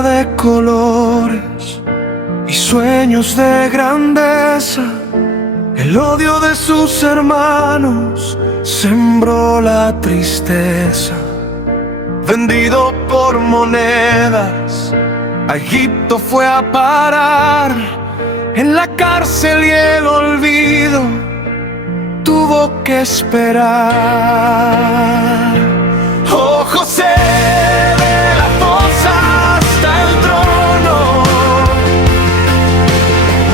túnica de colores y sueños de grandeza. El odio de sus hermanos sembró la tristeza. Vendido por monedas, a Egipto fue a parar. En la cárcel y el olvido tuvo que esperar. Oh José, de la fosa hasta el trono,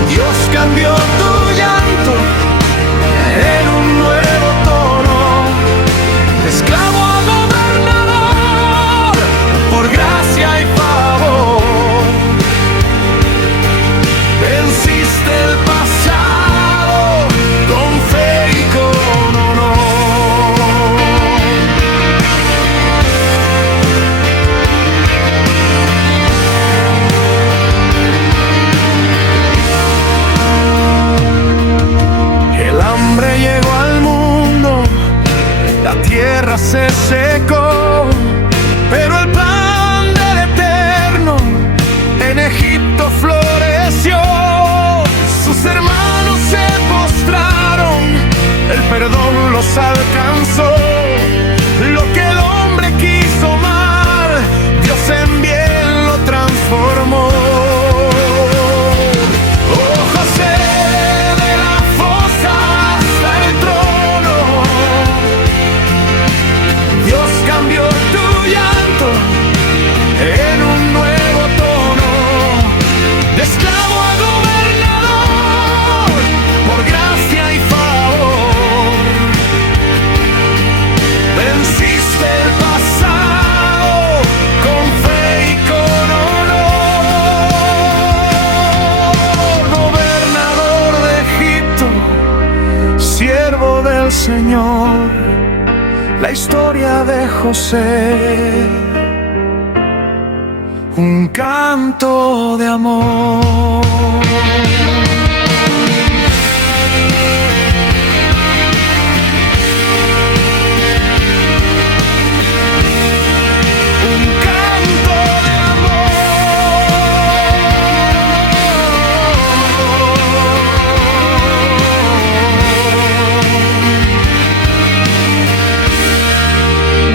Dios cambió tu llanto en un nuevo tono. De esclavo a gobernador, por gracia y favor, venciste el pasado con fe y con honor. El hambre llegó al mundo, la tierra se secó, pero el plan del Eterno en Egipto floreció. Sus hermanos se postraron, el perdón los alcanzó. Lo que el hombre quiso mal, Dios en bien lo transformó. Oh José, de la fosa hasta el trono, Dios cambió tu llanto en un nuevo tono. De esclavo a gobernador, por gracia y favor, venciste el pasado con fe y con honor. Gobernador de Egipto, siervo del Señor, la historia de José, un canto de amor. Un canto de amor.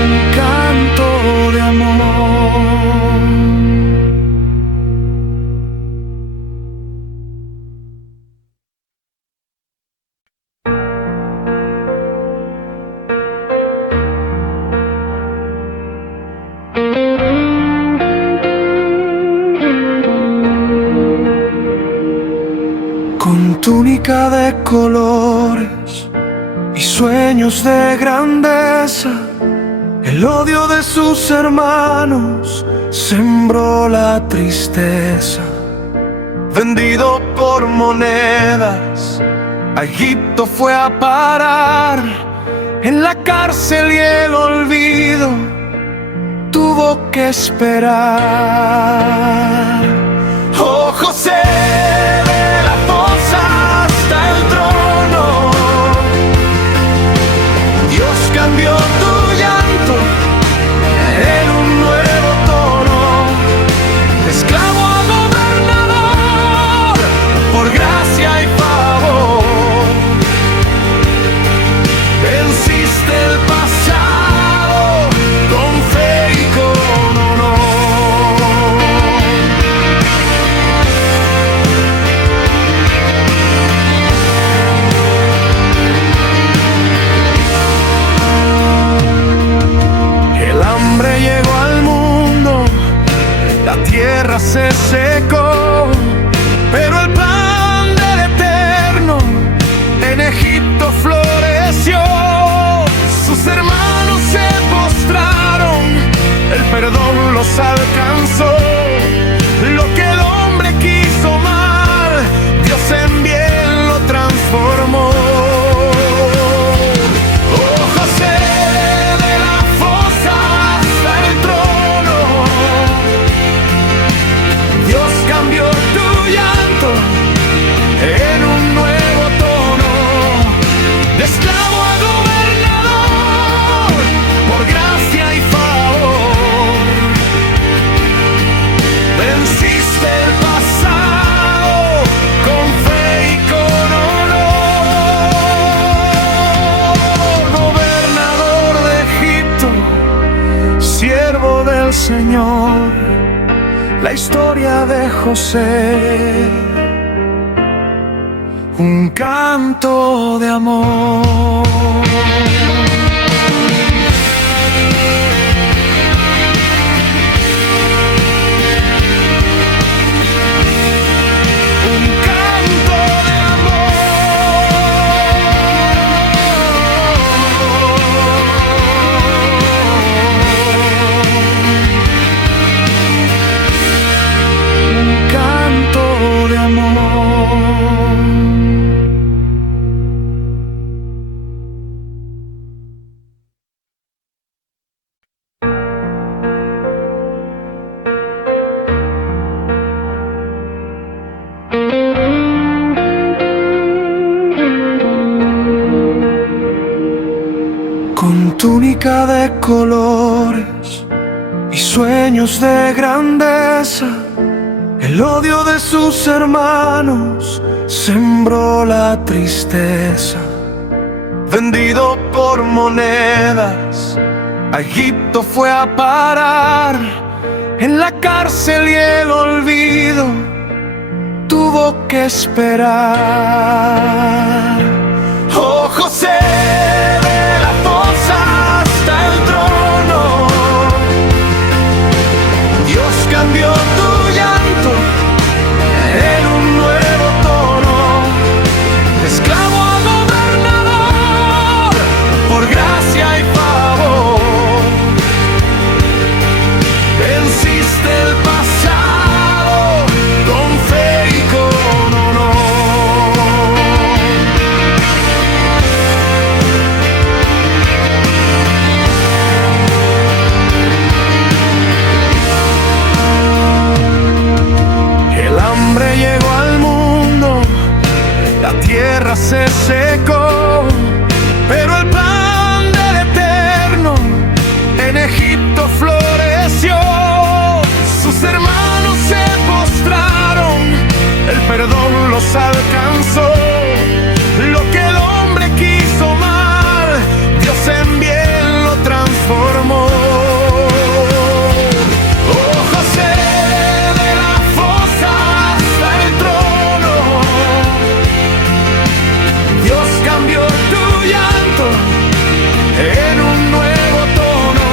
Un canto de amor. Con túnica de colores y sueños de grandeza, el odio de sus hermanos sembró la tristeza. Vendido por monedas, a Egipto fue a parar. En la cárcel y el olvido tuvo que esperar. Oh José, de la fosa hasta el trono, Dios cambió tu llanto en un nuevo tono. De esclavo a gobernador, por gracia y favor, venciste el pasado con fe y con honor. El hambre llegó al mundo, la tierra se secó, pero el plan del Eterno en Egipto floreció. Sus hermanos se postraron, el perdón los alcanzó. Lo que el hombre quiso mal, Dios en bien lo transformó. Oh José, de la fosa hasta el trono, Dios cambió tu llanto en un nuevo tono. De esclavo a gobernador, por gracia y favor, Señor, la historia de José, un canto de amor. Con túnica de colores y sueños de grandeza, el odio de sus hermanos sembró la tristeza. Vendido por monedas, a Egipto fue a parar. En la cárcel y el olvido tuvo que esperar. Oh José, de la fosa hasta el trono, Dios cambió tu llanto en un nuevo tono. De esclavo a gobernador, por gracia y favor, venciste el pasado con fe y con honor. El hambre llegó al mundo, la tierra se secó, pero el plan del Eterno en Egipto floreció. Sus hermanos se postraron, el perdón los alcanzó. Lo que el hombre quiso mal, Dios en bien lo transformó. Oh José, de la fosa hasta el trono, Dios cambió tu llanto en un nuevo tono.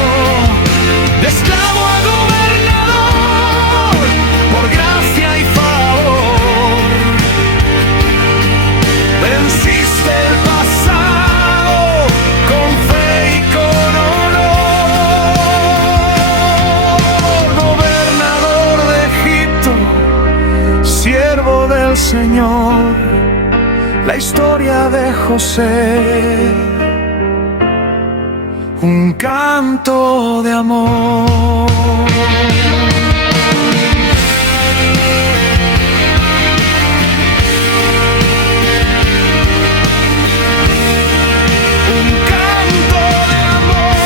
De esclavo a gobernador, por gracia y favor, venciste el pasado con fe y con honor. Gobernador de Egipto, siervo del Señor, la historia de José, un canto de amor. Un canto de amor.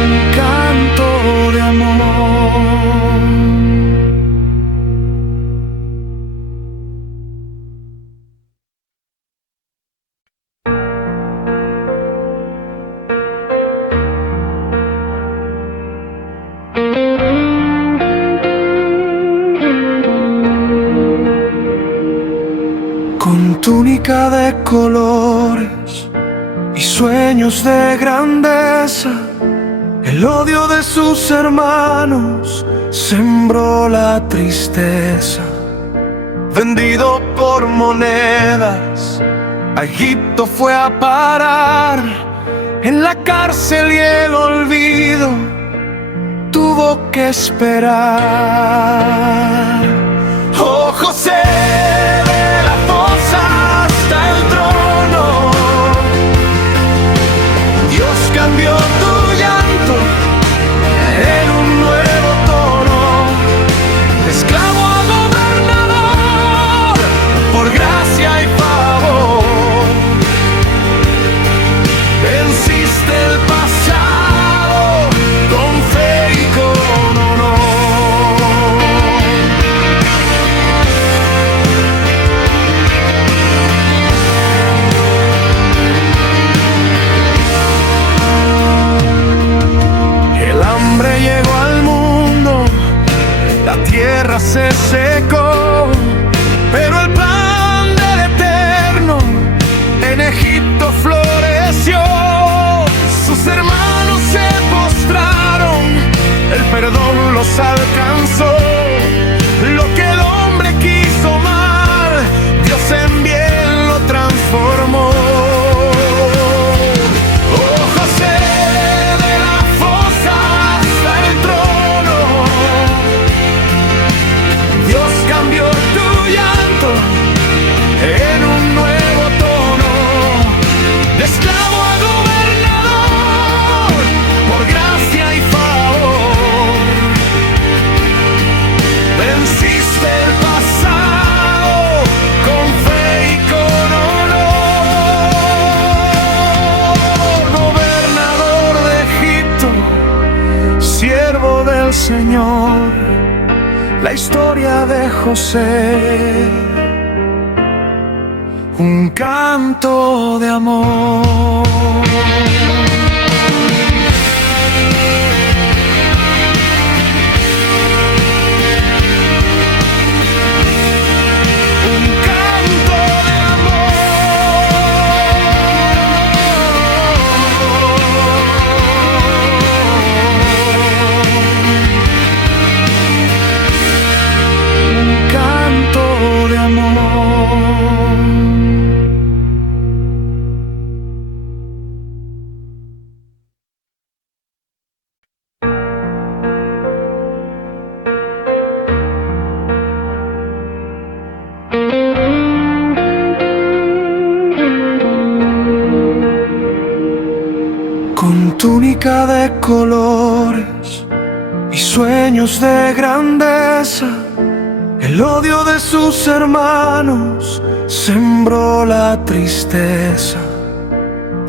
Un canto de amor. Con túnica de colores y sueños de grandeza, el odio de sus hermanos sembró la tristeza. Vendido por monedas, a Egipto fue a parar. En la cárcel y el olvido tuvo que esperar. Oh José, de la fosa hasta el trono, Dios cambió tu llanto en un nuevo tono. De esclavo a gobernador, por gracia y favor, venciste el pasado con fe y con honor. Señor, la historia de José, un canto de amor. Con túnica de colores y sueños de grandeza, el odio de sus hermanos sembró la tristeza.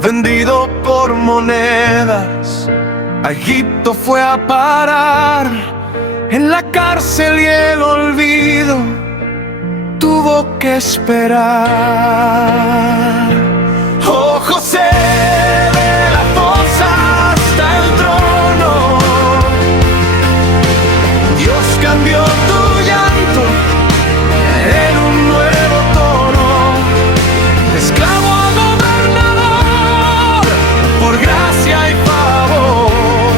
Vendido por monedas, a Egipto fue a parar. En la cárcel y el olvido tuvo que esperar. Oh José, de la fosa hasta el trono, Dios cambió tu llanto en un nuevo tono. De esclavo a gobernador, por gracia y favor,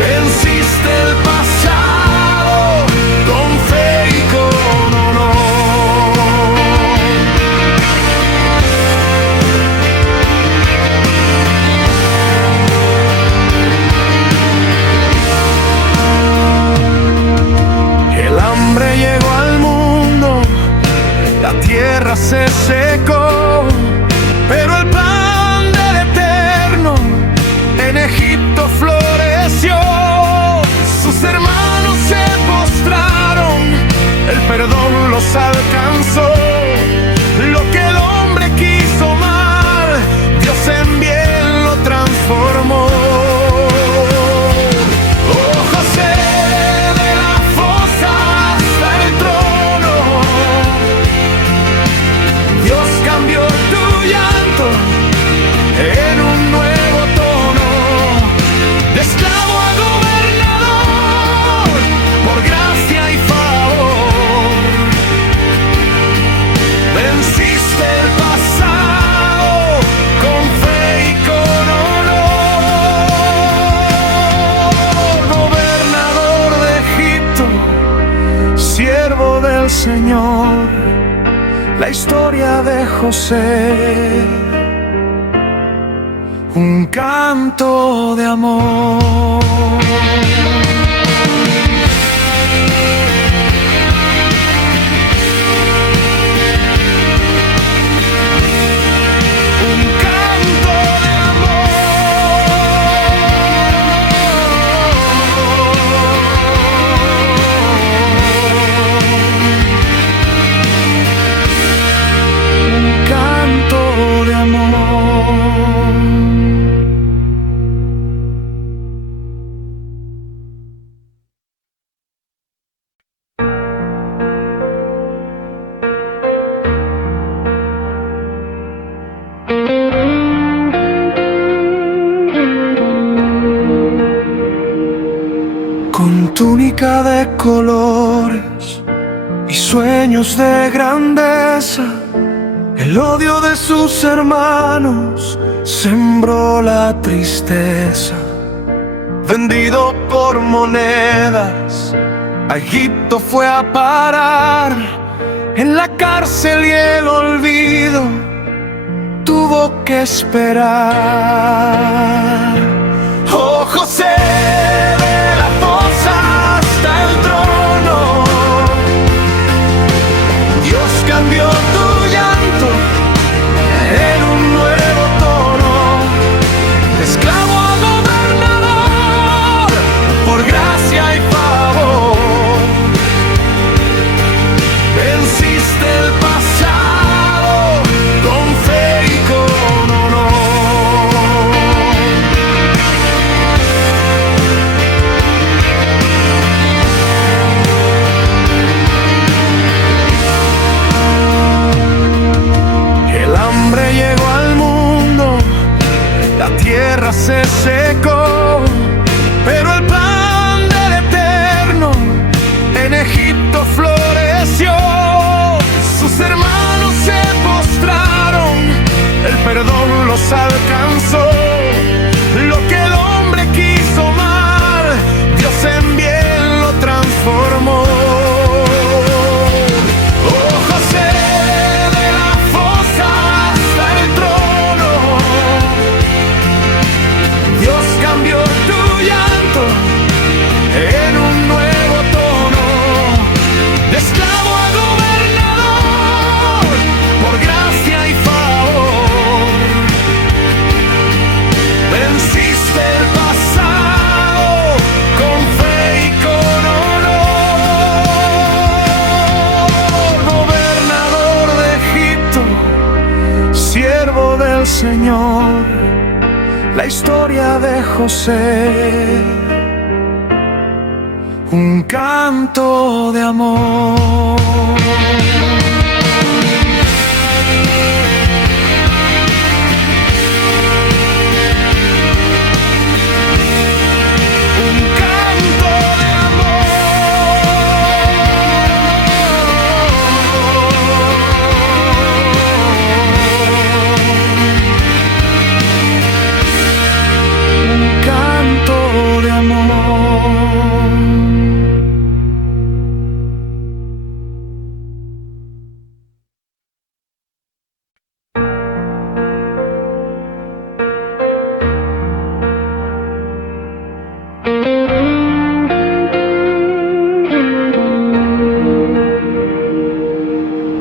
venciste el pasado con fe y con honor. El hambre llegó al mundo, la tierra se secó, pero el pan del Eterno en Egipto floreció. Sus hermanos se postraron, el perdón los alcanzó. Lo que el hombre quiso mal, Dios en bien lo transformó. Oh José, de la fosa hasta el trono, Dios cambió tu llanto en un nuevo tono. De esclavo a gobernador, por gracia y favor, venciste el pasado con fe y con honor. Gobernador de Egipto, siervo del Señor, la historia de José, un canto de amor. Un canto de amor. Un canto de amor. Con túnica de colores y sueños de grandeza, el odio de sus hermanos sembró la tristeza. Vendido por monedas, a Egipto fue a parar. En la cárcel y el olvido tuvo que esperar. Oh José, de la fosa hasta el trono, Dios cambió tu llanto en un nuevo tono. De esclavo a gobernador, por gracia y favor, venciste el pasado con fe y con honor. se secó, pero el plan del Eterno en Egipto floreció. Sus hermanos se postraron, el perdón los alcanzó. Lo que el hombre quiso mal, Dios en bien lo transformó. Oh José, de la fosa hasta el trono, Dios cambió tu llanto en un nuevo tono. De esclavo a gobernador, por gracia y favor, venciste el pasado con fe y con honor. Gobernador de Egipto, siervo del Señor, la historia de José, un canto de amor.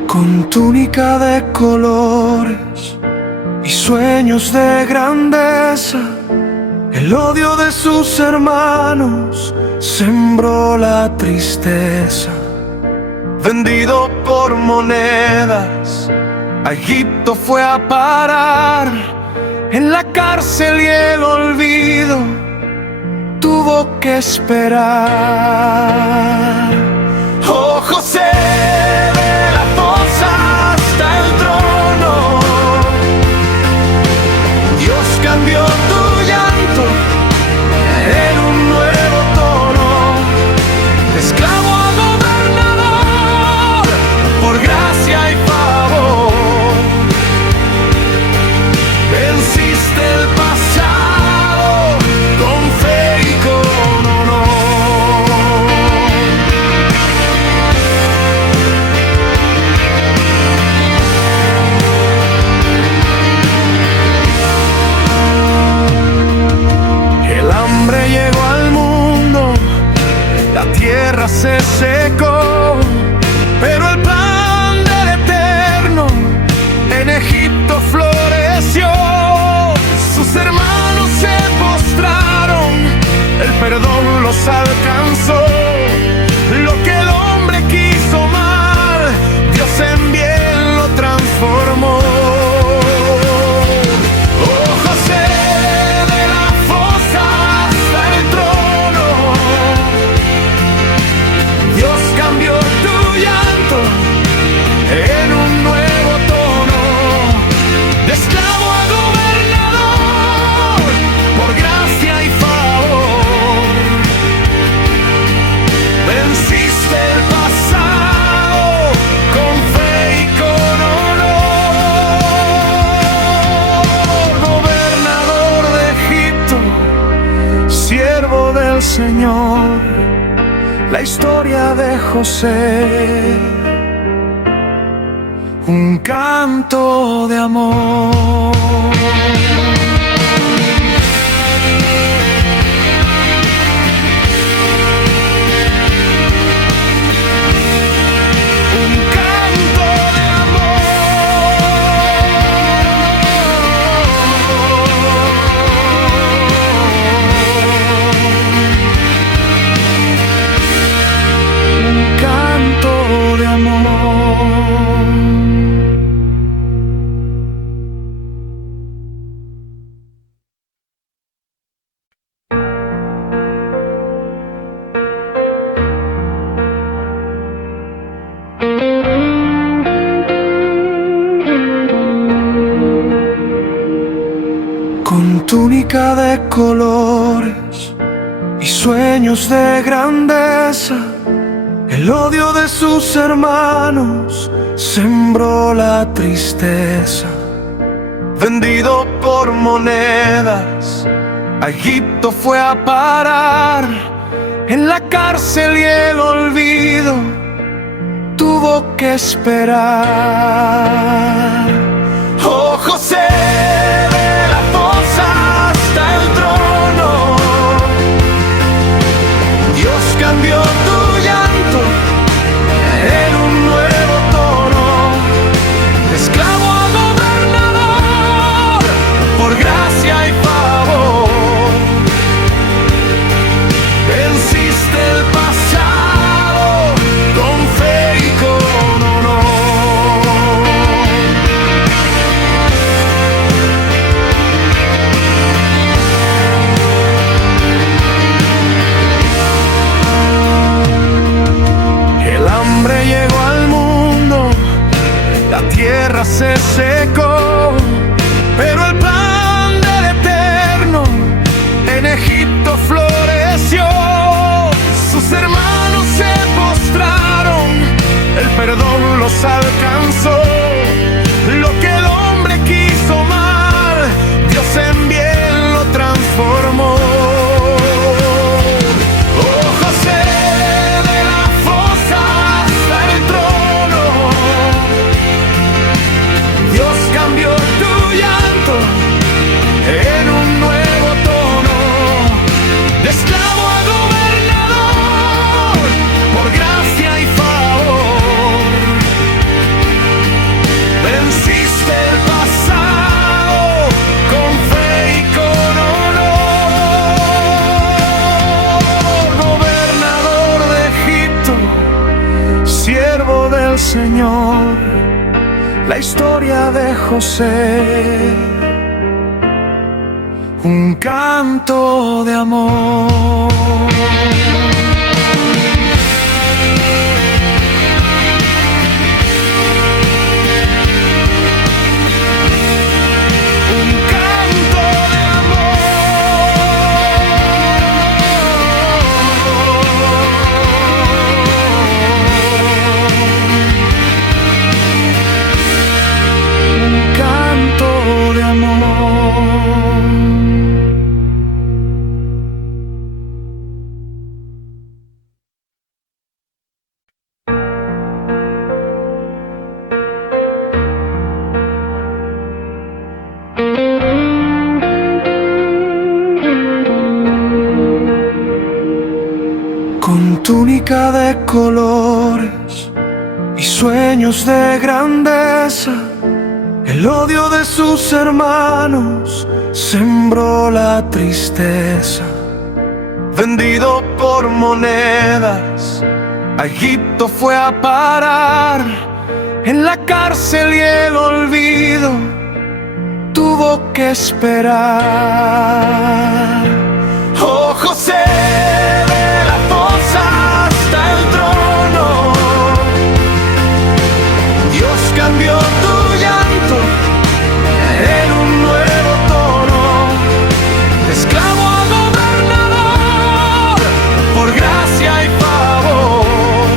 Con túnica de colores y sueños de grandeza, el odio de sus hermanos sembró la tristeza. Vendido por monedas, a Egipto fue a parar. En la cárcel y el olvido tuvo que esperar. Oh José, de la fosa hasta el trono, Dios cambió tu llanto en un nuevo tono. De esclavo a gobernador, por gracia y favor, venciste el pasado con fe y con honor. El hambre llegó al mundo, la tierra se secó, pero el plan del Eterno en Egipto floreció. Sus hermanos se postraron, el perdón los alcanzó. Lo que el hombre quiso mal, Dios en bien lo transformó. Oh José, de la fosa hasta el trono, Dios cambió tu llanto en un nuevo tono. De esclavo a gobernador, por gracia y favor, venciste el pasado con fe y con honor. Gobernador de Egipto, siervo del Señor, la historia de José, un canto de amor. Un canto de amor. Un canto de amor. túnica de colores y sueños de grandeza, el odio de sus hermanos sembró la tristeza. Vendido por monedas, a Egipto fue a parar. En la cárcel y el olvido tuvo que esperar. Oh José, de la fosa hasta el trono, Dios cambió tu llanto en un nuevo tono. De esclavo a gobernador, por gracia y favor, venciste el pasado con fe y con honor. El hambre llegó al mundo, la tierra se secó, pero el plan del Eterno en Egipto floreció. Sus hermanos se postraron, el perdón los alcanzó. Lo que el hombre quiso mal, Dios en bien lo transformó. Oh José, de la fosa hasta el trono, Dios cambió tu llanto en un nuevo tono. De esclavo a gobernador, por gracia y favor, venciste el pasado con fe y con honor. Gobernador de Egipto, siervo del Señor, la historia de José, un canto de amor. Un canto de amor. Un canto de amor. Con túnica de colores y sueños de grandeza, el odio de sus hermanos sembró la tristeza. Vendido por monedas, a Egipto fue a parar. En la cárcel y el olvido tuvo que esperar. Oh José, de la fosa hasta el trono, Dios cambió tu llanto en un nuevo tono. De esclavo a gobernador, por gracia y favor,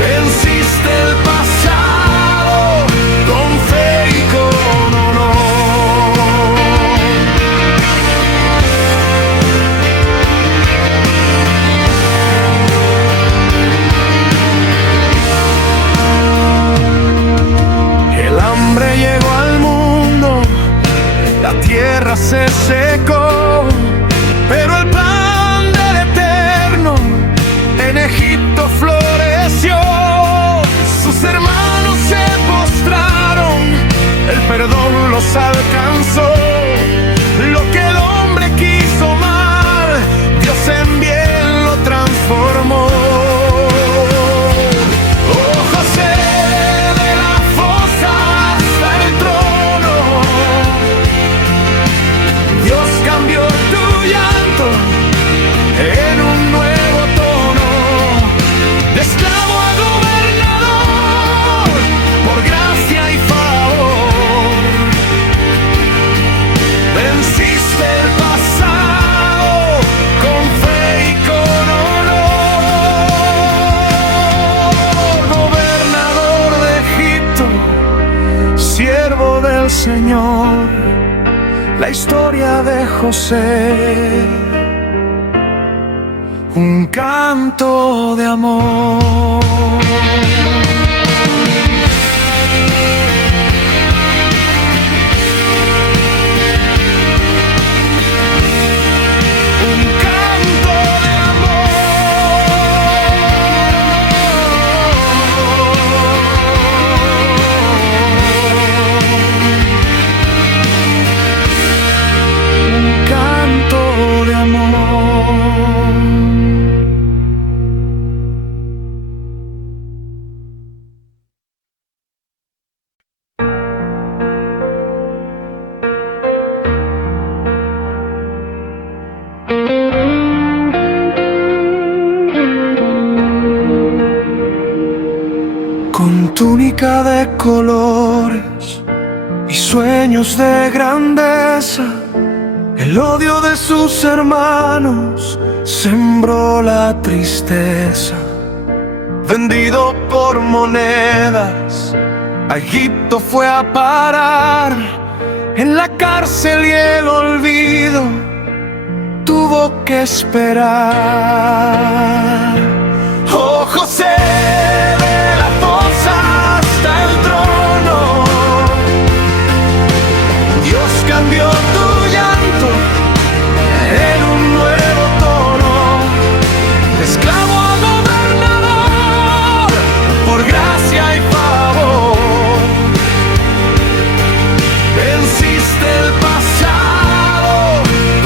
venciste el pasado con fe y con honor. El hambre llegó al mundo, la tierra se secó, pero el plan del Eterno en Egipto floreció. Sus hermanos se postraron, el perdón los alcanzó. Lo que el hombre quiso mal, Dios en bien lo transformó. Oh José, de la fosa hasta el trono, Dios cambió tu llanto en un nuevo tono. De esclavo a gobernador, por gracia y favor, del Señor, la historia de José, un canto de amor. Con túnica de colores y sueños de grandeza, el odio de sus hermanos sembró la tristeza. Vendido por monedas, a Egipto fue a parar. En la cárcel y el olvido tuvo que esperar. Oh José, de la fosa hasta el trono, Dios cambió tu llanto en un nuevo tono. De esclavo a gobernador, por gracia y favor, venciste el pasado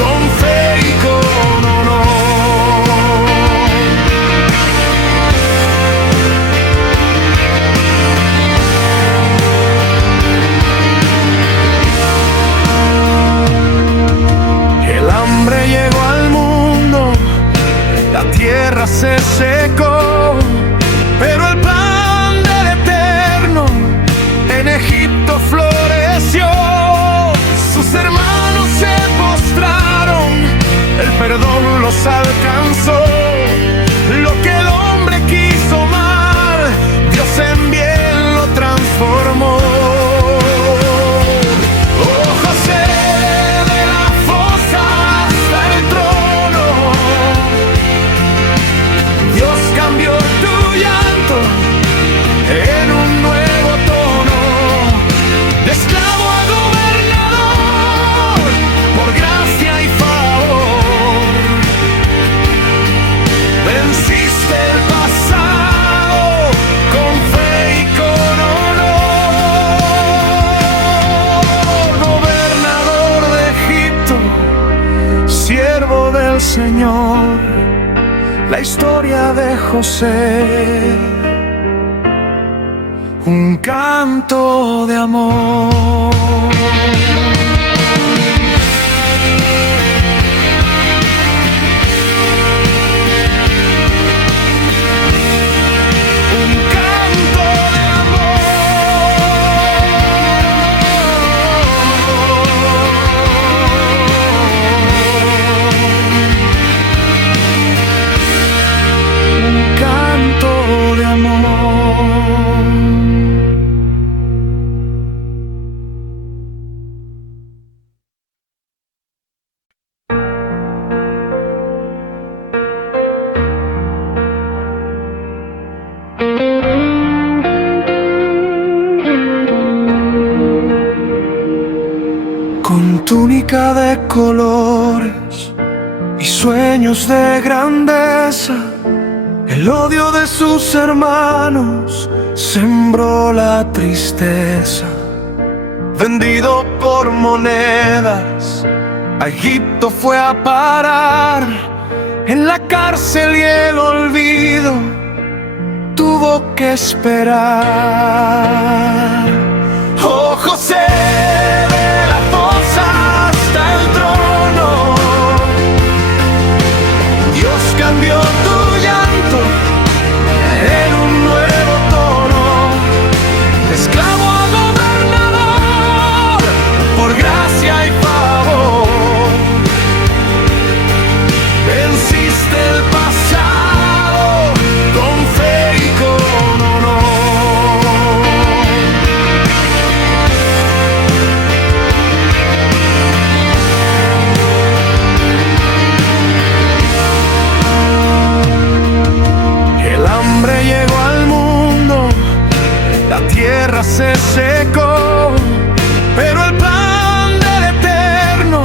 con fe y con honor. El hambre llegó al mundo, la tierra se secó, pero el plan del Eterno en Egipto floreció. Sus hermanos se postraron, el perdón los alcanzó. Lo que el hombre quiso mal, Dios en bien lo transformó. Oh José, de la fosa hasta el trono, Dios cambió tu llanto en un nuevo tono. De esclavo a gobernador, por gracia y favor, venciste el pasado con fe y con honor. Gobernador de Egipto, siervo del Señor, la historia de José, un canto de amor. Un canto de amor. Un canto de amor. Con túnica de colores y sueños de grandeza, el odio de sus hermanos sembró la tristeza. Vendido por monedas, a Egipto fue a parar. En la cárcel y el olvido tuvo que esperar. Oh José, de la fosa hasta el trono, Dios cambió tu llanto en un nuevo tono. De esclavo a gobernador, por gracia y favor, venciste el pasado con fe y con honor. secó, pero el plan del Eterno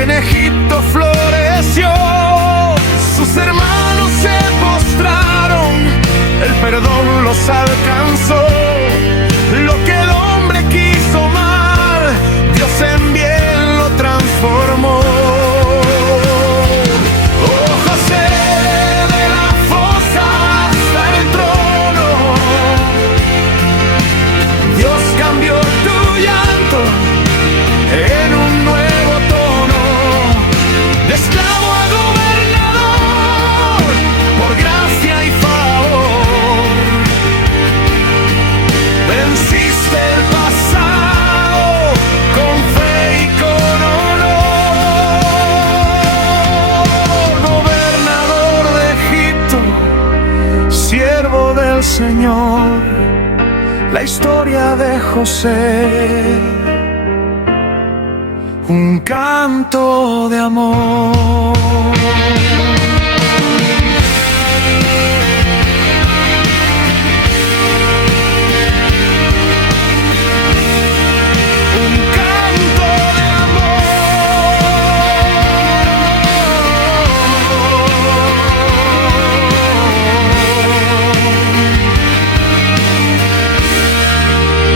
en Egipto floreció. Sus hermanos se postraron, el perdón los alcanzó. Lo que el hombre quiso mal, Dios en bien lo transformó. Oh José, de la fosa hasta el trono, Dios cambió tu llanto en un nuevo tono. De esclavo a gobernador, por gracia y favor, venciste el pasado con fe y con honor. Gobernador de Egipto, siervo del Señor, la historia de José, un canto de amor. Un canto de amor.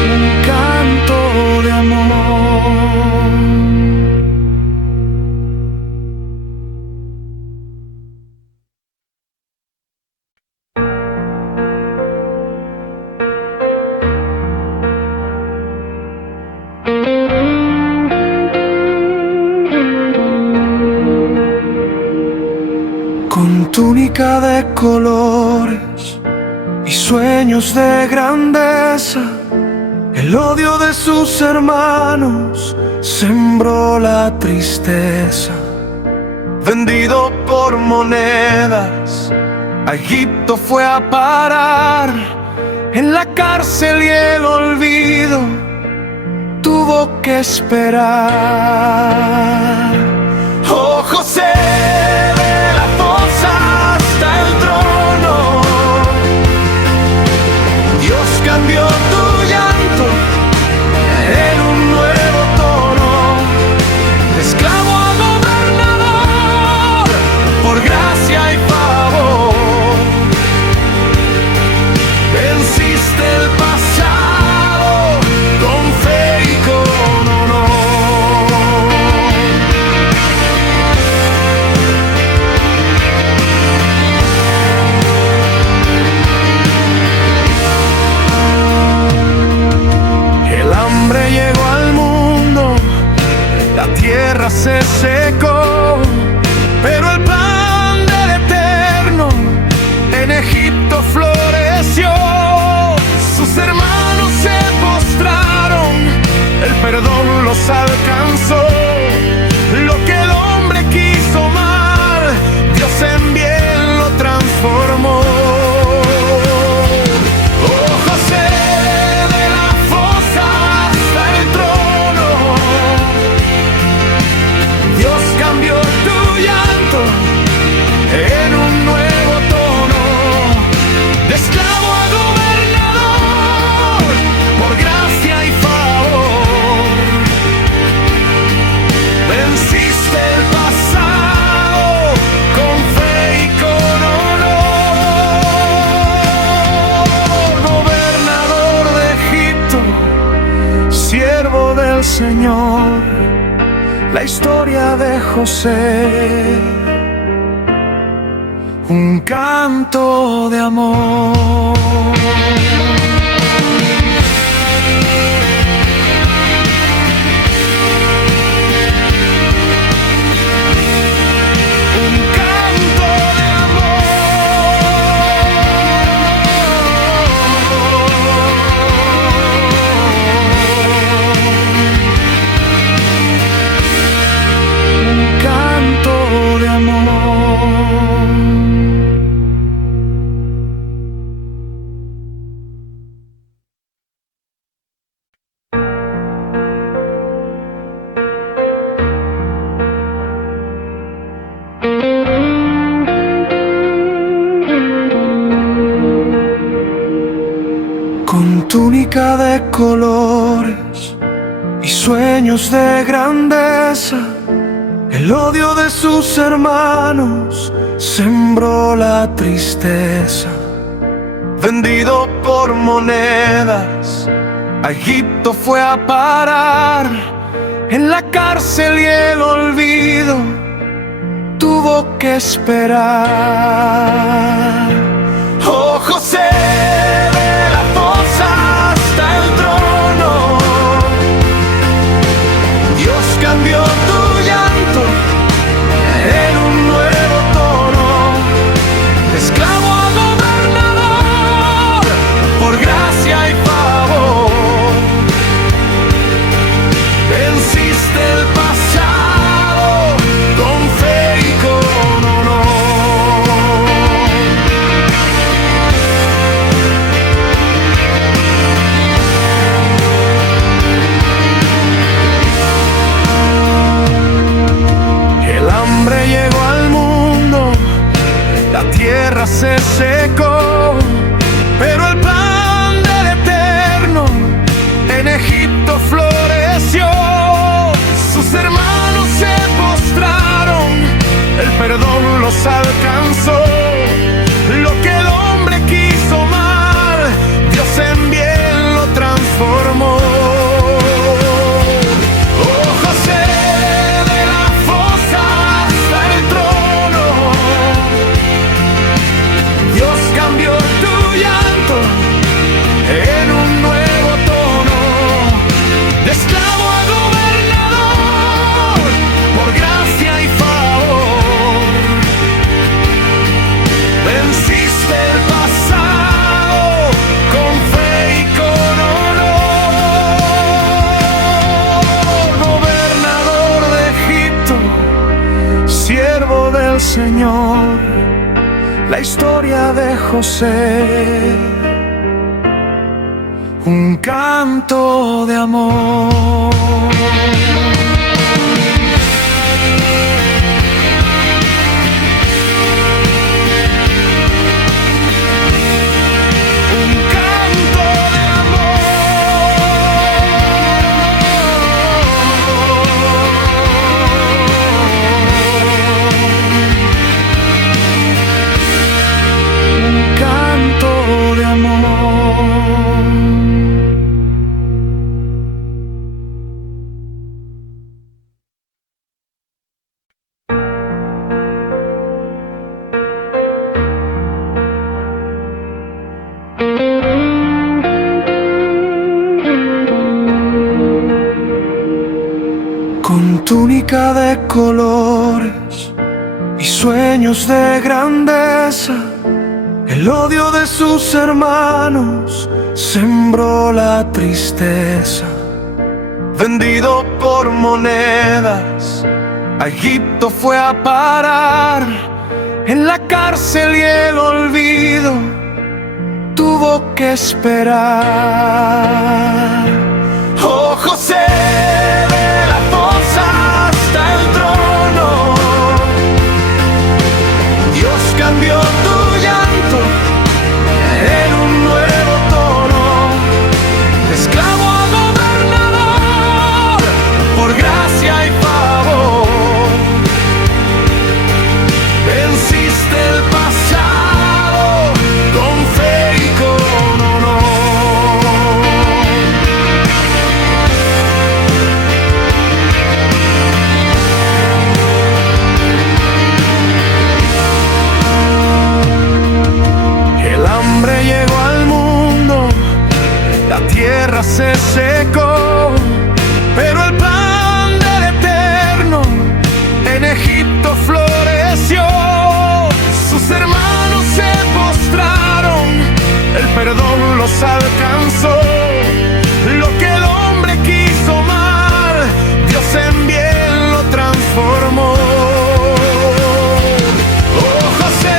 Un canto de amor. Con túnica de colores y sueños de grandeza, el odio de sus hermanos sembró la tristeza. Vendido por monedas, a Egipto fue a parar. En la cárcel y el olvido tuvo que esperar. Oh José, de la fosa hasta el trono, Dios cambió tu llanto en un nuevo tono. De esclavo a gobernador, por gracia y favor, venciste el pasado con fe y con honor. El hambre llegó al mundo, la tierra se secó, pero el plan del Eterno en Egipto floreció. Sus hermanos se postraron, el perdón los alcanzó. Lo que el hombre quiso mal, Dios en bien lo transformó. Oh José, de la fosa hasta el trono, Dios cambió tu llanto en un nuevo tono. De esclavo a gobernador, por gracia y favor, venciste el pasado con fe y con honor. Gobernador de Egipto, siervo del Señor, la historia de José, un canto de amor. Un canto de amor. Un canto de amor. colores y sueños de grandeza. El odio de sus hermanos sembró la tristeza. Vendido por monedas, a Egipto fue a parar. En la cárcel y el olvido tuvo que esperar. Oh José, de la fosa hasta el trono, Dios cambió tu llanto en un nuevo tono. De esclavo a gobernador, por gracia y favor, venciste el pasado con fe y con honor. El hambre llegó al mundo, la tierra se secó, pero el pan del Eterno en Egipto floreció. Sus hermanos se postraron, el perdón los alcanzó. Lo que el hombre quiso mal, Dios en bien lo transformó. Oh José, de la fosa hasta el trono, Dios cambió tu llanto en un nuevo tono. De esclavo a gobernador, por gracia y favor, venciste el pasado con fe y con honor. Gobernador de Egipto, siervo del Señor, la historia de José, un canto de amor. Un canto de amor. Un canto de amor. Con túnica de colores y sueños de grandeza, el odio de sus hermanos sembró la tristeza. Vendido por monedas, a Egipto fue a parar. En la cárcel y el olvido tuvo que esperar. Oh José, de la fosa hasta el trono, Dios cambió tu llanto en un nuevo tono. De esclavo a gobernador, por gracia y favor, venciste el pasado con fe y con honor. El hambre llegó al mundo, la tierra se secó, pero el pan del Eterno en Egipto floreció. Sus hermanos se postraron, el perdón los alcanzó. Lo que el hombre quiso mal, Dios en bien lo transformó. Oh José,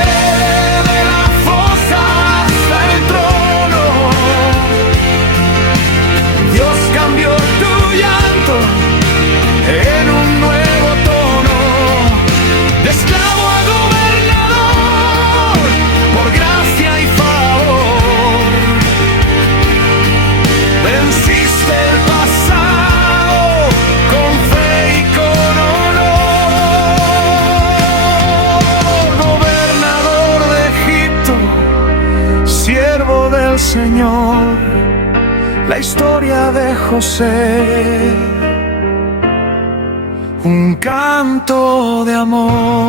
de la fosa hasta el trono, Dios cambió tu llanto en un nuevo tono. De esclavo a gobernador, por gracia y favor, la historia de José, un canto de amor.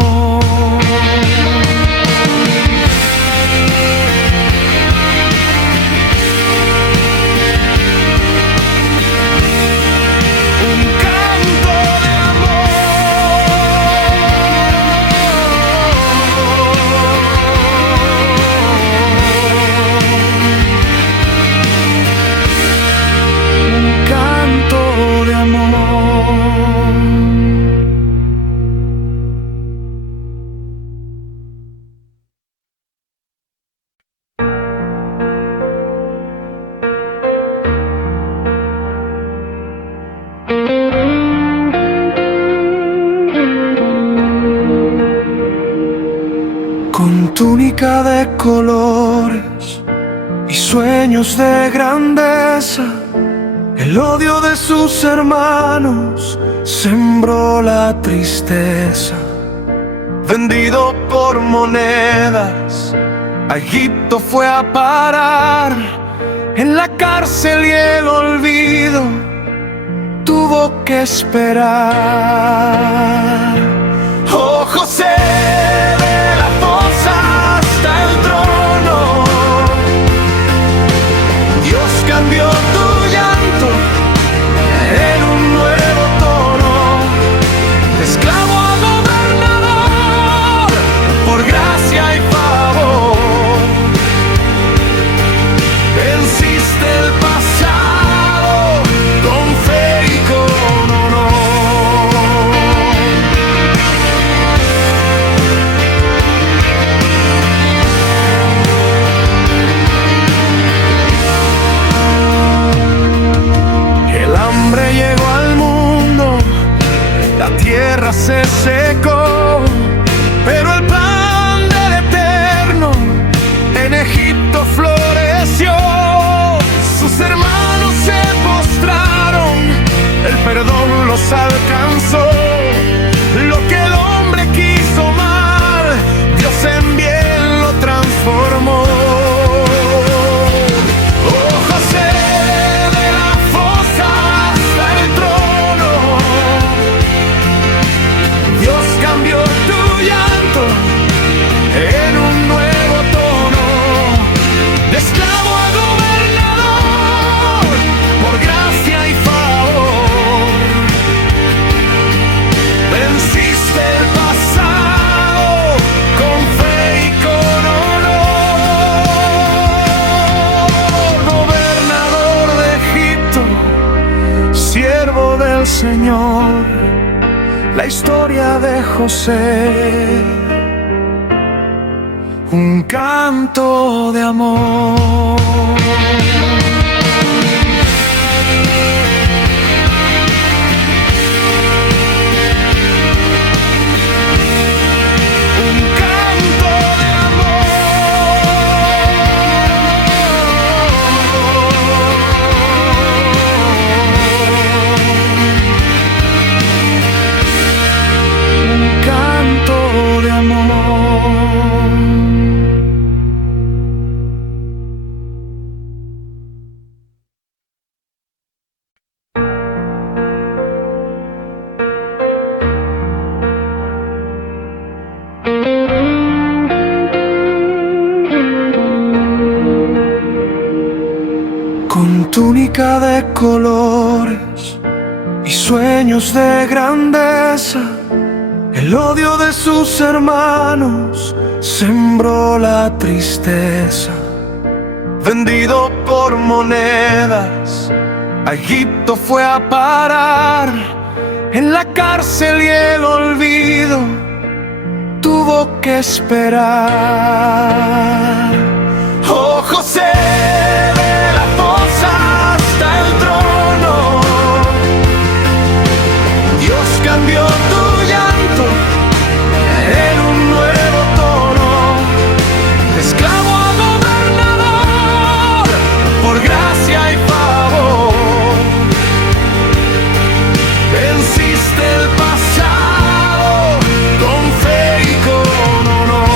Con túnica de colores y sueños de grandeza, el odio de sus hermanos sembró la tristeza. Vendido por monedas, a Egipto fue a parar. En la cárcel y el olvido tuvo que esperar. Oh José, de la fosa hasta el trono, Dios cambió tu llanto en un nuevo tono. De esclavo a gobernador, por gracia y favor, venciste el pasado con fe y con honor. El hambre llegó al mundo, la tierra se secó, pero el plan del Eterno en Egipto floreció. Sus hermanos se postraron, el perdón los alcanzó. Lo que el hombre quiso mal, Dios en bien lo transformó. Oh José, de la fosa hasta el trono, Dios cambió tu llanto en un nuevo tono. De esclavo a gobernador, por gracia y favor, venciste el pasado con fe y con honor. Gobernador de Egipto, siervo del Señor, la historia de José, un canto de amor. Un canto de amor. Un canto de amor. Con túnica de colores y sueños de grandeza, el odio de sus hermanos sembró la tristeza. Vendido por monedas, a Egipto fue a parar. En la cárcel y el olvido tuvo que esperar. Oh José, de la fosa hasta el trono, Dios cambió tu llanto en un nuevo tono. De esclavo a gobernador, por gracia y favor, venciste el pasado con fe y con honor.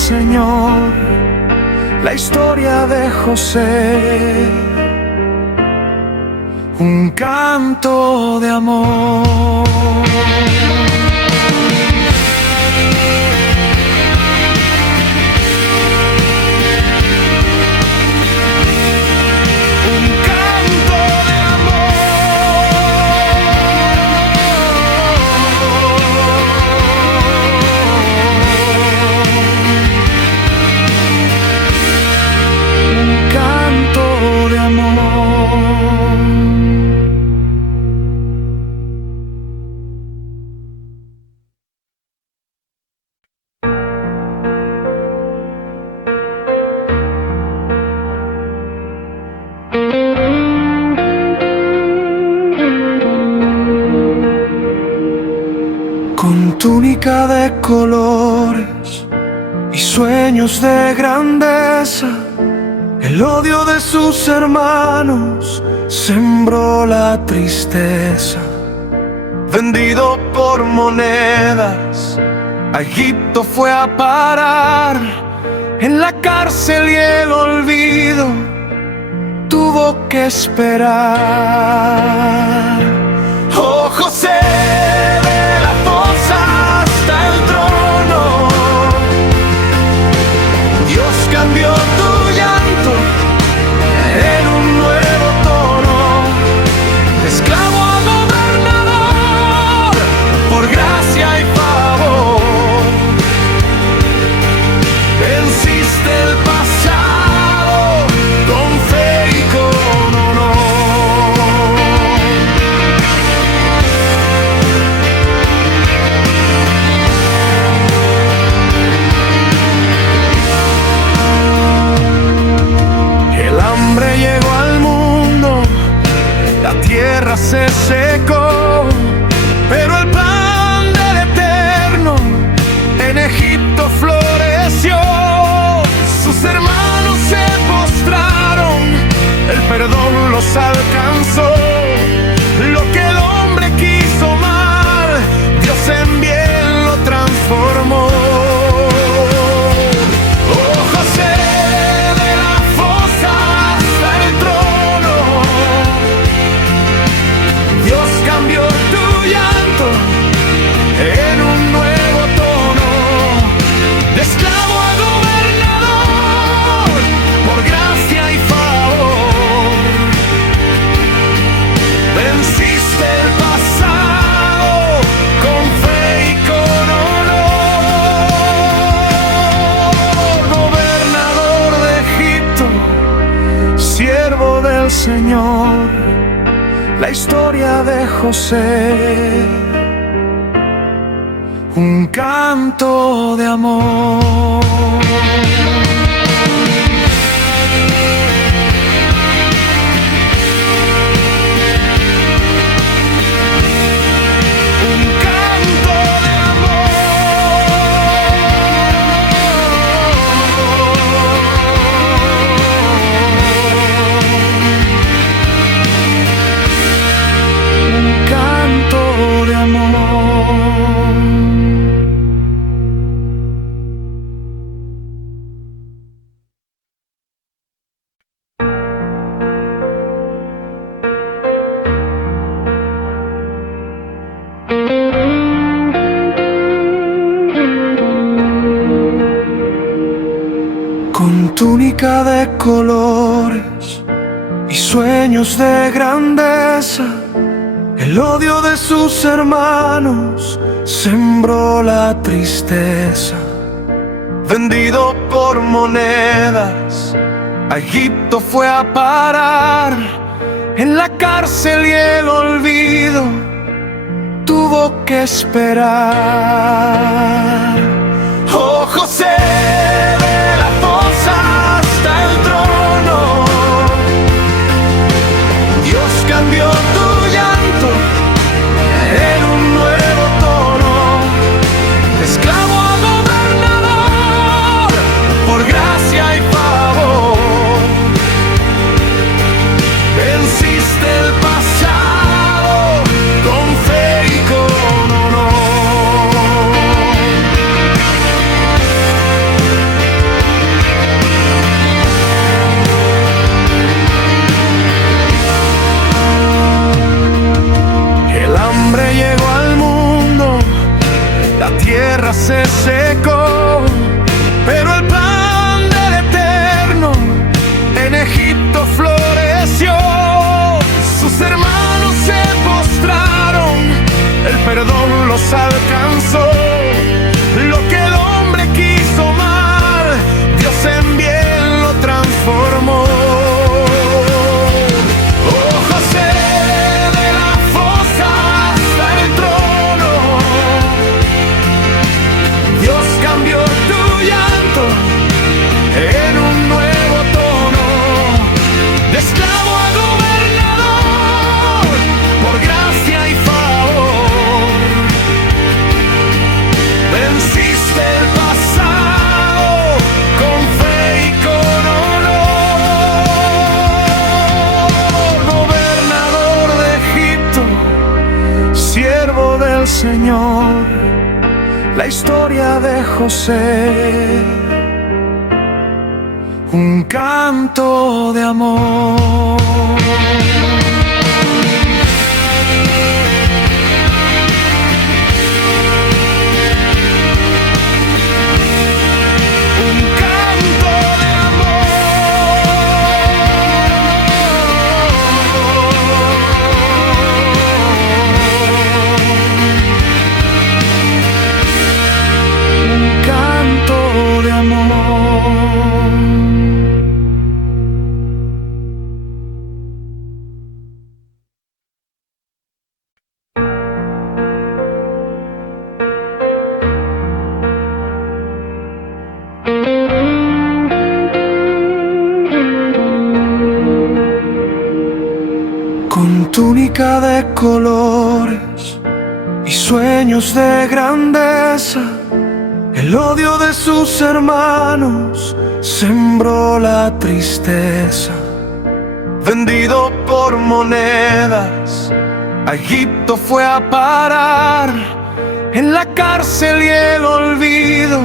Señor, la historia de José, un canto de amor. Con túnica de colores y sueños de grandeza, el odio de sus hermanos sembró la tristeza. Vendido por monedas, a Egipto fue a parar. En la cárcel y el olvido tuvo que esperar. Oh José, de la fosa hasta el trono, Dios cambió tu llanto en un nuevo tono. De esclavo a gobernador, por gracia y favor, venciste el pasado con fe y con honor. El hambre llegó al mundo, la tierra se secó, pero el pan del Eterno en Egipto floreció. Sus hermanos se postraron, el perdón los alcanzó. Lo que el hombre quiso mal, Dios en bien lo transformó. Oh José, de la fosa hasta el trono, Dios cambió tu llanto en un nuevo tono. De esclavo a gobernador, por gracia y favor, venciste el pasado con fe y con honor. Gobernador de Egipto, siervo del Señor, la historia de José, un canto de amor. Un canto de amor. Un canto de amor. Con túnica de colores y sueños de grandeza, el odio de sus hermanos sembró la tristeza. Vendido por monedas, a Egipto fue a parar. En la cárcel y el olvido tuvo que esperar. Oh José, de la fosa hasta el trono, Dios cambió tu llanto en un nuevo tono. De esclavo a gobernador, por gracia y favor, venciste el pasado con fe y con honor. tierra se secó, pero el plan del Eterno en Egipto floreció. Sus hermanos se postraron, el perdón los alcanzó. Lo que el hombre quiso mal, Dios en bien lo transformó. Oh José, de la fosa hasta el trono, Dios cambió tu llanto en un nuevo tono. De esclavo a gobernador, por gracia y favor, venciste el pasado con fe y con honor. Gobernador de Egipto, siervo del Señor, la historia de José, un canto de amor. Con túnica de colores y sueños de grandeza, el odio de sus hermanos sembró la tristeza. Vendido por monedas, a Egipto fue a parar. En la cárcel y el olvido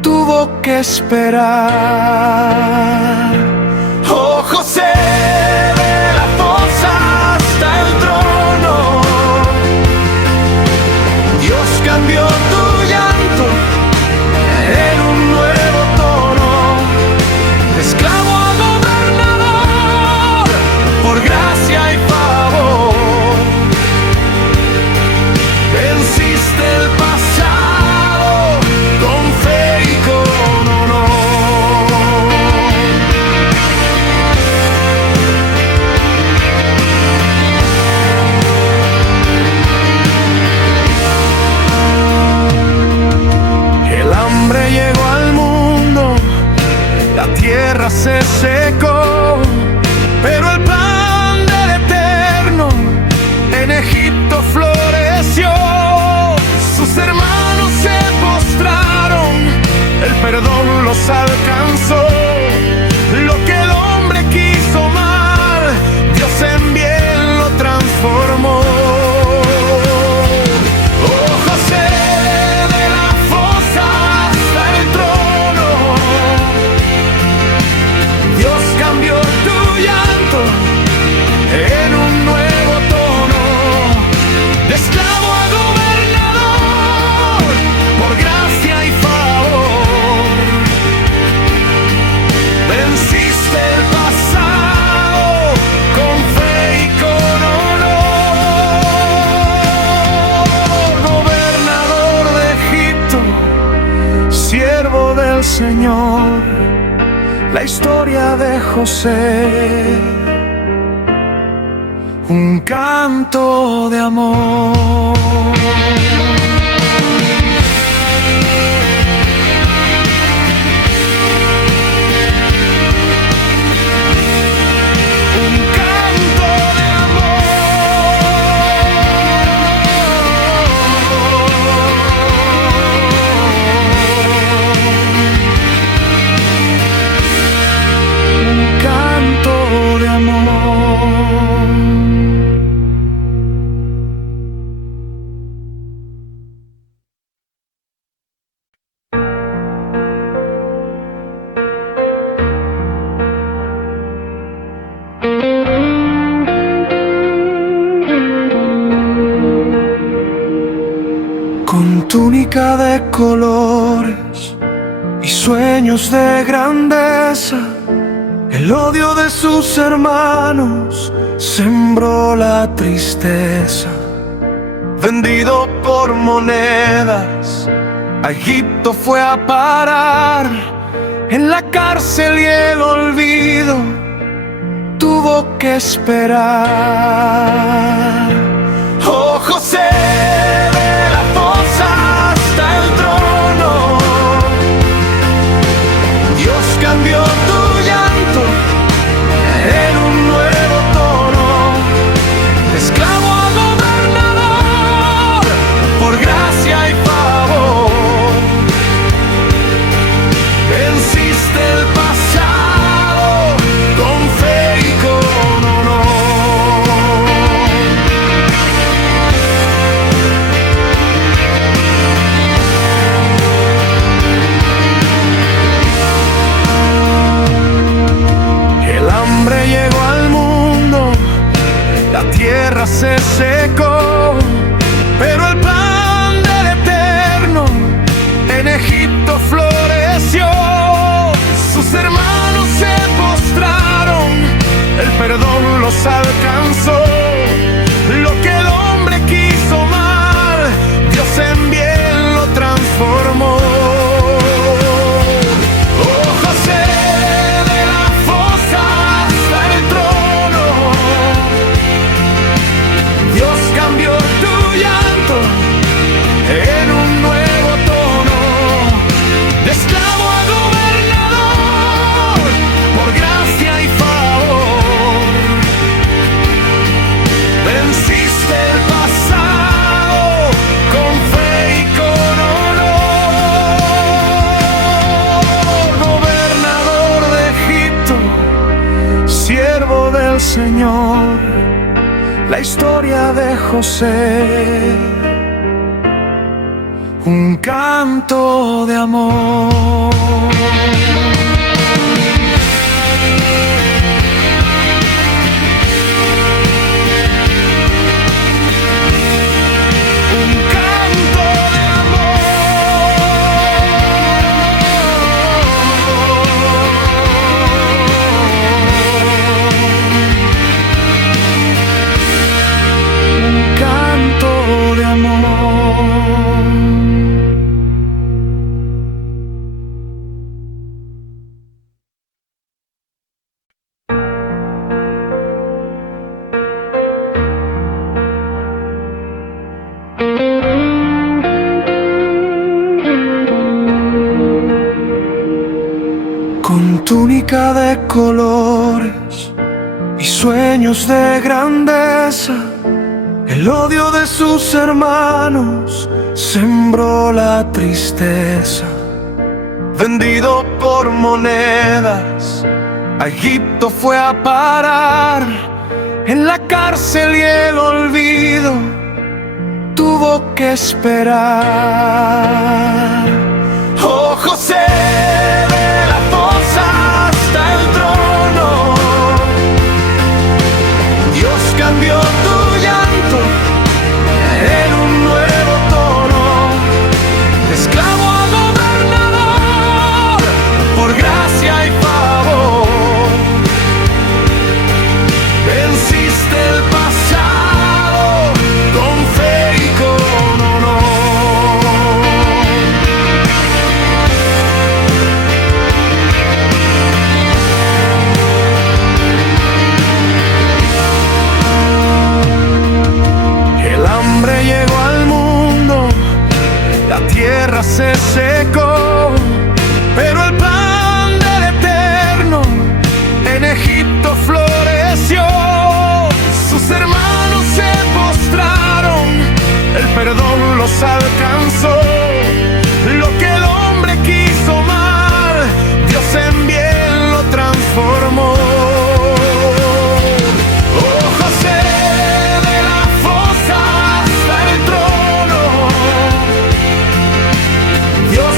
tuvo que esperar. Oh José, de la fosa hasta el trono, Dios cambió tu llanto en un nuevo tono. De esclavo a gobernador, por gracia y favor, venciste el pasado con fe y con honor. El hambre llegó al mundo, la tierra se secó, pero el plan del Eterno en Egipto floreció. Sus hermanos se postraron, el perdón los alcanzó. Lo que el hombre quiso mal, Dios en bien lo transformó. Oh José, de la fosa hasta el trono, Dios cambió tu llanto en un nuevo tono. De esclavo a gobernador, por gracia y favor, venciste el pasado con fe y con honor. Gobernador de Egipto, siervo del Señor, la historia de José, un canto de amor. Un canto de amor. Un canto de amor. túnica de colores y sueños de grandeza, el odio de sus hermanos sembró la tristeza. Vendido por monedas, a Egipto fue a parar. En la cárcel y el olvido tuvo que esperar. Oh José, de la fosa hasta el trono, Dios cambió tu llanto en un nuevo tono. De esclavo a gobernador, por gracia y favor, venciste el pasado con fe y con honor. El hambre llegó al mundo, la tierra se secó, pero el pan del Eterno en Egipto floreció. Sus hermanos se postraron, el perdón los alcanzó. Lo que el hombre quiso mal, Dios en bien lo transformó. Oh José, de la fosa hasta el trono, Dios cambió tu llanto en un nuevo tono. De esclavo a gobernador, por gracia y favor, venciste el pasado con fe y con honor. Gobernador de Egipto, siervo del Señor, la historia de José, un canto de amor. Un canto de amor. Un canto de amor. Con túnica de colores y sueños de grandeza, el odio de sus hermanos sembró la tristeza. Vendido por monedas, a Egipto fue a parar. En la cárcel y el olvido tuvo que esperar. Oh José, de la fosa hasta el trono, Dios cambió tu llanto en un nuevo tono. De esclavo a gobernador, por gracia y favor, venciste el pasado con fe y con honor. El hambre llegó al mundo, la tierra se secó, pero el pan del Eterno en Egipto floreció. Sus hermanos se postraron, el perdón los alcanzó. Lo que el hombre quiso mal, Dios en bien lo transformó. Oh José, de la fosa hasta el trono, Dios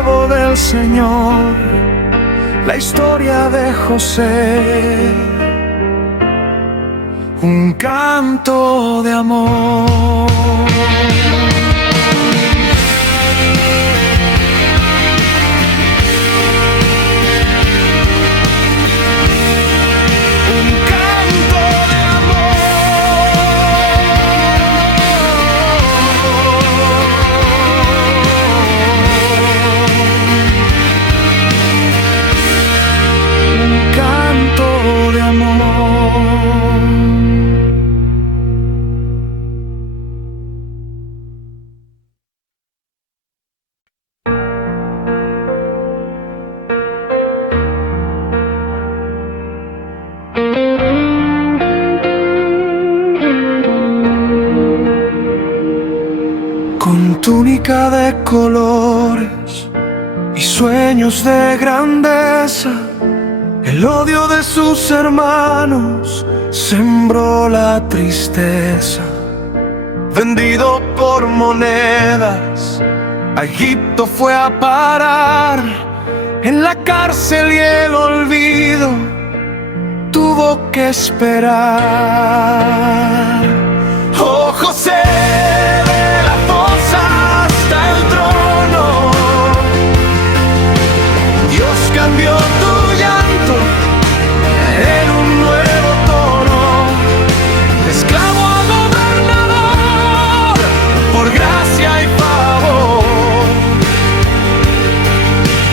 siervo del Señor, la historia de José, un canto de amor. Con túnica de colores y sueños de grandeza, el odio de sus hermanos sembró la tristeza. Vendido por monedas, a Egipto fue a parar. En la cárcel y el olvido tuvo que esperar. Oh José, de la fosa hasta el trono, Dios cambió tu llanto en un nuevo tono. De esclavo a gobernador, por gracia y favor,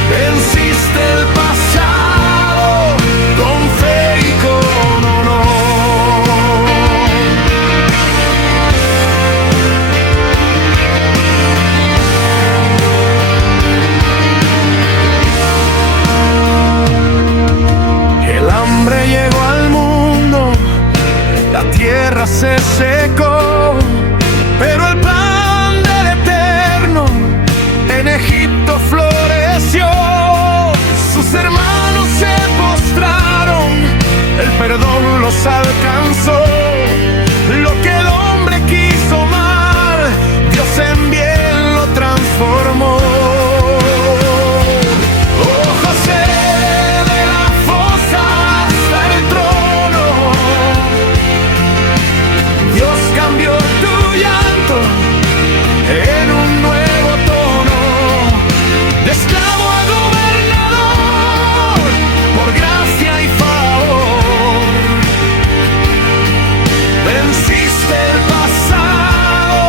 venciste el pasado con fe y con honor. El hambre llegó al mundo, la tierra se secó, pero el plan del Eterno en Egipto floreció. Sus hermanos se postraron, el perdón los alcanzó. Lo que el hombre quiso mal, Dios en bien lo transformó. Oh José, de la fosa hasta el trono, Dios cambió tu llanto en un nuevo tono. De esclavo a gobernador, por gracia y favor, venciste el pasado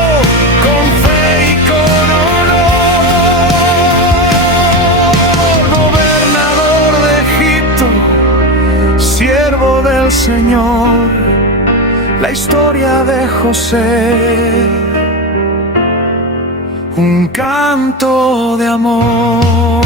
con fe y con honor. Gobernador de Egipto, siervo del Señor, la historia de José, un canto de amor.